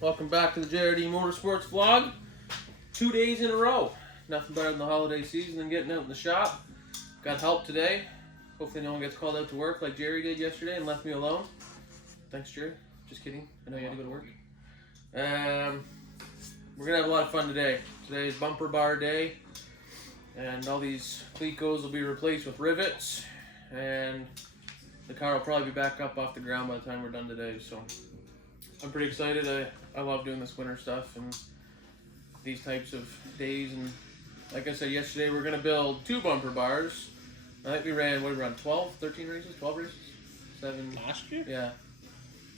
Welcome back to the JRD Motorsports vlog. 2 days in a row. Nothing better than the holiday season than getting out in the shop. Got help today. Hopefully no one gets called out to work like Jerry did yesterday and left me alone. Thanks, Jerry. Just kidding. I know you had to go to work. We're going to have a lot of fun today. Today is bumper bar day. And all these Clecos will be replaced with rivets. And the car will probably be back up off the ground by the time we're done today. So I'm pretty excited. I love doing this winter stuff and these types of days. And like I said yesterday, we're going to build 2 bumper bars. I think we ran, what did we run, 12, 13 races? 12 races? 7? Last year? Yeah.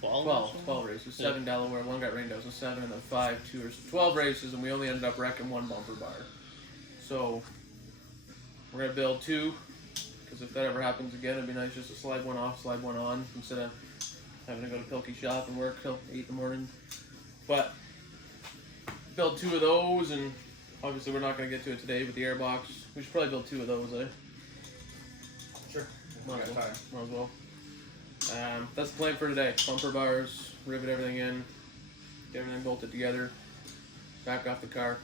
12 races. 7 Yeah. Delaware, 1 got rained out, so 7 and then 5, 2 or 12 races, and we only ended up wrecking 1 bumper bar. So we're going to build 2, because if that ever happens again, it'd be nice just to slide one off, slide one on, instead of having to go to Pilkey shop and work till 8 in the morning. But build 2 of those, and obviously we're not going to get to it today, but the airbox, we should probably build 2 of those, eh? Sure. Might as well. That's the plan for today. Bumper bars, rivet everything in, get everything bolted together, back off the car,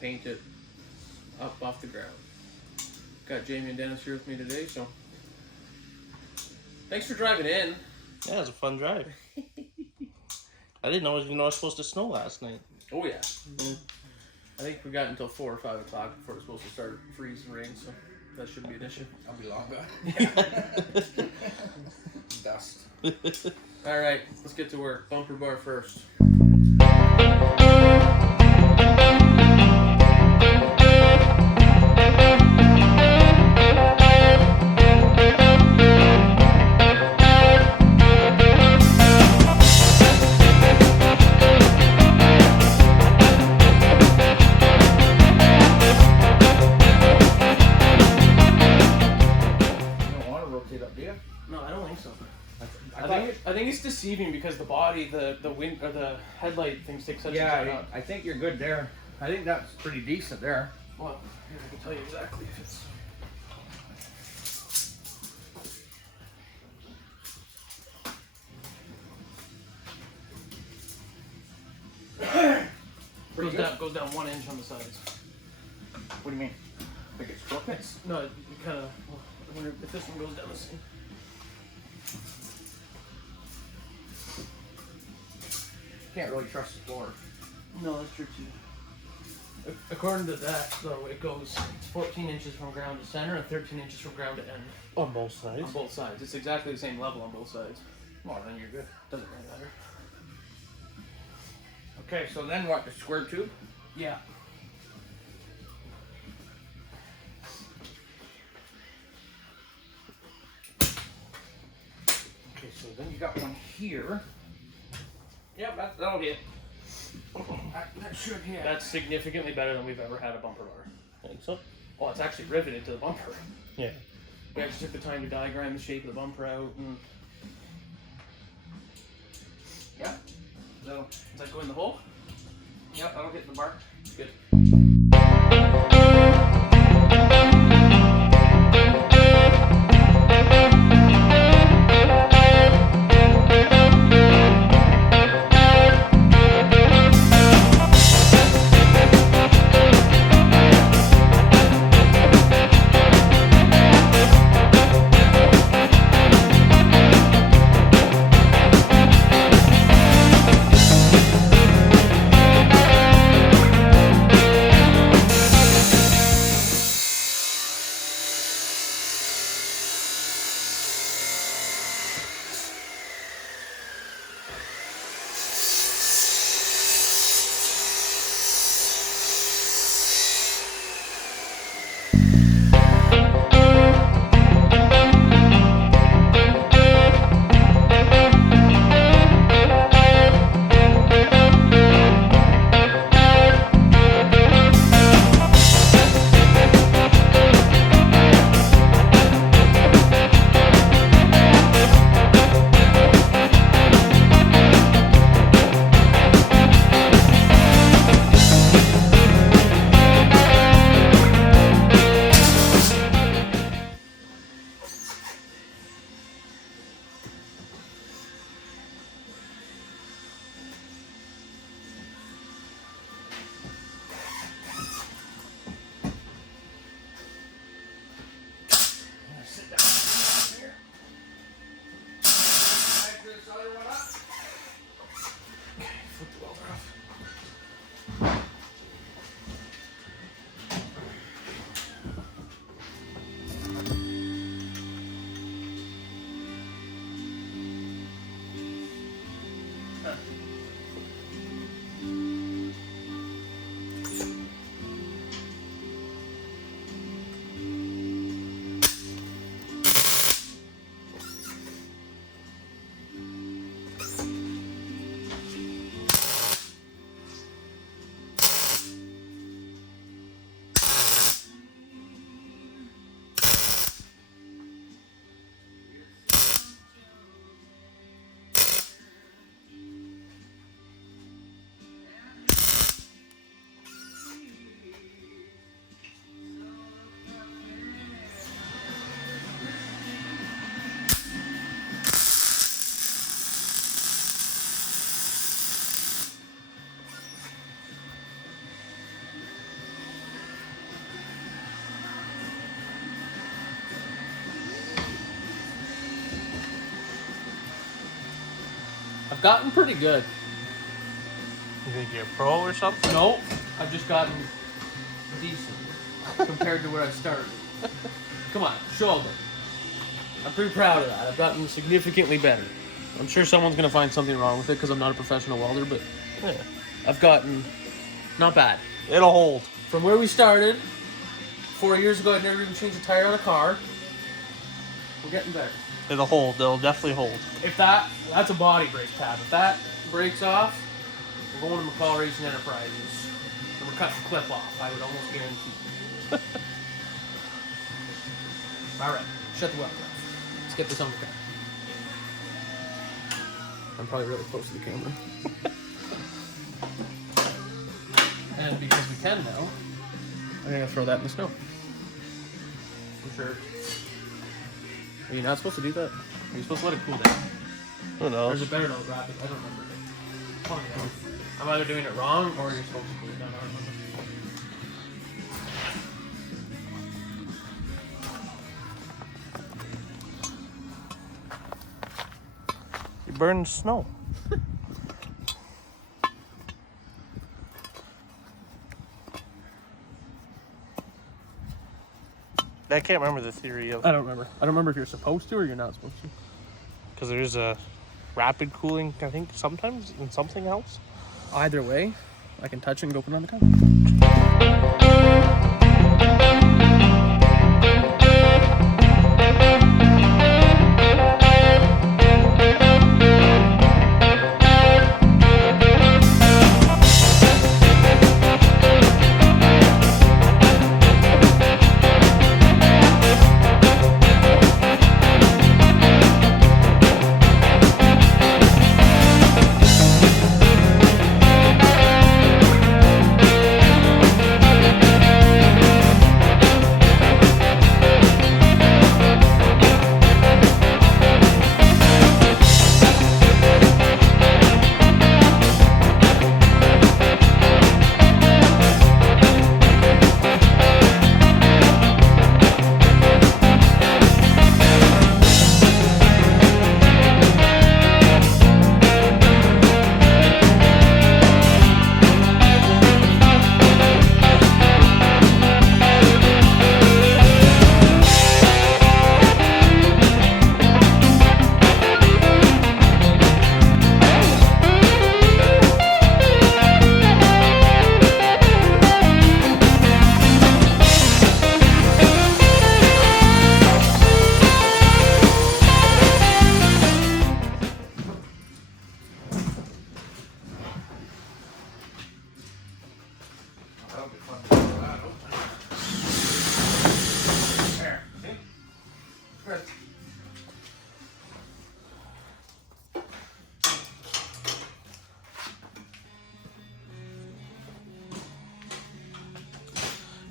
paint it, up off the ground. Got Jamie and Dennis here with me today, so thanks for driving in. Yeah, it was a fun drive. I didn't know it was supposed to snow last night. Oh yeah. I think we got until 4 or 5 o'clock before it was supposed to start freeze and rain, so that shouldn't be an issue. I'll be longer. Dust. Alright, let's get to work. Bumper bar first. I think it's deceiving because the body, the wind or the headlight things take such a time out. I think you're good there. I think that's pretty decent there. Well, here I can tell you exactly if it's. Goes down 1 inch on the sides. What do you mean? I think it's crooked? No, it kind of. I wonder if this one goes down the same. Can't really trust the floor. No, that's true too. According to that, though, it goes 14 inches from ground to center and 13 inches from ground to end. On both sides? On both sides. It's exactly the same level on both sides. Well, then you're good. Doesn't really matter. Okay, so then what? The square tube? Yeah. Okay, so then you got one here. Yep, that'll be it. That should hit. That's significantly better than we've ever had a bumper bar. I think so. Well, it's actually riveted to the bumper. Yeah. We actually took the time to diagram the shape of the bumper out. And Yeah. So, does that go in the hole? yep, that'll get in the bar. Good. gotten pretty good. You think you're a pro or something? No, I've just gotten decent compared to where I started. Come on, shoulder. I'm pretty proud of that. I've gotten significantly better. I'm sure someone's going to find something wrong with it because I'm not a professional welder, but Yeah. I've gotten not bad. It'll hold. From where we started, 4 years ago, I'd never even changed a tire on a car. We're getting better. It'll hold. It'll definitely hold. If that's a body brake tab. If that breaks off, we're going to McCall Racing Enterprises. And we're cutting the clip off, I would almost guarantee. Alright, shut the weld off. Let's get this on the car. I'm probably really close to the camera. And because we can now, I'm gonna throw that in the snow. I'm sure. Are you not supposed to do that? Are you supposed to let it cool down? Who Or is knows? it better to wrap it? I don't remember. Oh, yeah. I'm either doing it wrong or you're supposed to cool it down. I don't remember. You burn snow. I can't remember the theory of I don't remember. I don't remember if you're supposed to or you're not supposed to. because there's a rapid cooling. I think sometimes in something else. Either way, I can touch it and go put it on the counter.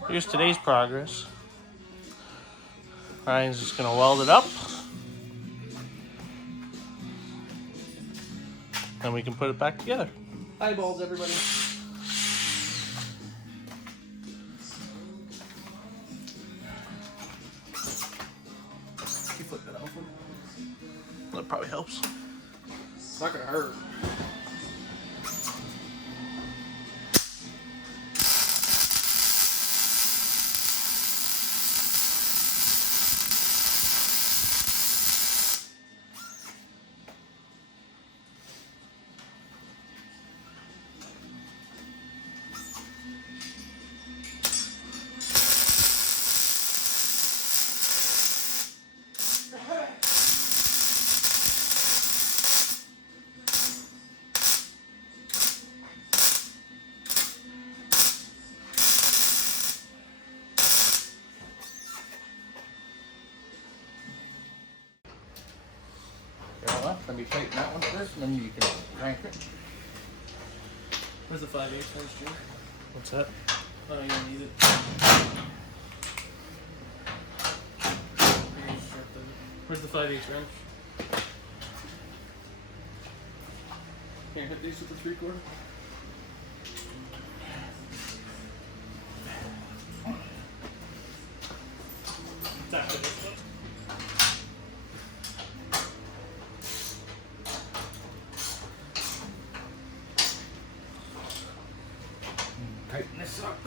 Here's today's progress. Ryan's just gonna weld it up. And we can put it back together. Eyeballs, everybody. You flip that off one. That probably helps. It's not gonna hurt. Let me tighten that one first, and then you can crank it. Where's the 5/8 wrench, Jim? What's that? Oh, you don't need it. Where's the 5/8 wrench? Can you hit these with the 3/4? Exactly this one. tighten this up.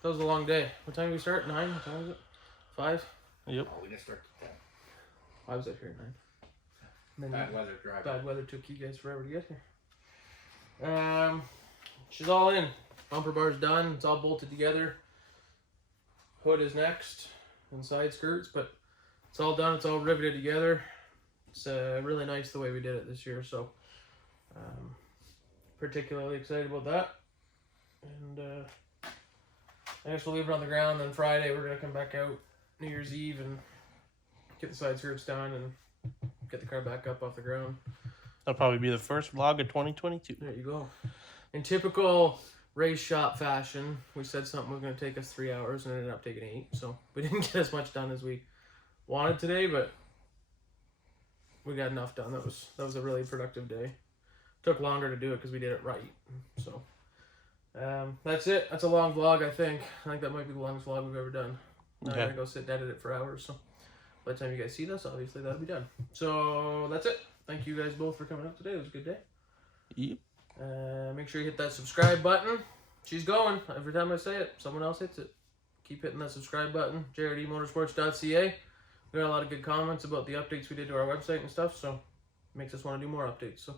That was a long day. What time did we start? 9? What time was it? 5? Yep. Oh, we didn't start at 10. I was up here at 9. And then Bad weather driving. bad weather took you guys forever to get here. She's all in. Bumper bar's done. It's all bolted together. Hood is next, and side skirts, but it's all done. It's all riveted together. It's really nice the way we did it this year, so particularly excited about that. And I guess we'll leave it on the ground. Then Friday we're gonna come back out New Year's Eve and get the side skirts done and get the car back up off the ground. That'll probably be the first vlog of 2022. There you go. In typical race shop fashion, we said something was going to take us 3 hours and it ended up taking 8. So we didn't get as much done as we wanted today, but we got enough done. That was a really productive day. Took longer to do it because we did it right. So that's it. That's a long vlog, I think. I think that might be the longest vlog we've ever done. Now I'm going to go sit and edit it for hours. So by the time you guys see this, obviously that'll be done. So that's it. Thank you guys both for coming up today. It was a good day. Yep. Make sure you hit that subscribe button. She's going. Every time I say it, someone else hits it. Keep hitting that subscribe button. JRD Motorsports.ca. We got a lot of good comments about the updates we did to our website and stuff, so it makes us want to do more updates. So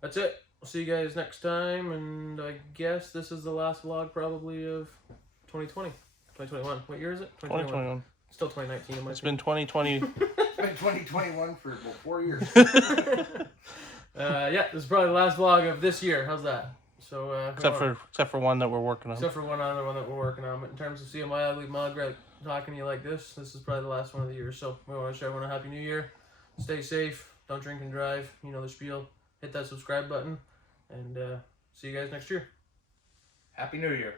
that's it. We'll see you guys next time, and I guess this is the last vlog probably of 2020. 2021. What year is it? 2021. Still 2019. It's been 2020. It's been 2021 for about 4 years. Yeah, this is probably the last vlog of this year. How's that? So except for one that we're working on. Except for one other one that we're working on. But in terms of seeing my ugly mug right talking to you like this is probably the last one of the year. So we want to wish everyone a happy new year. Stay safe. Don't drink and drive. You know the spiel. Hit that subscribe button. And see you guys next year. Happy New Year.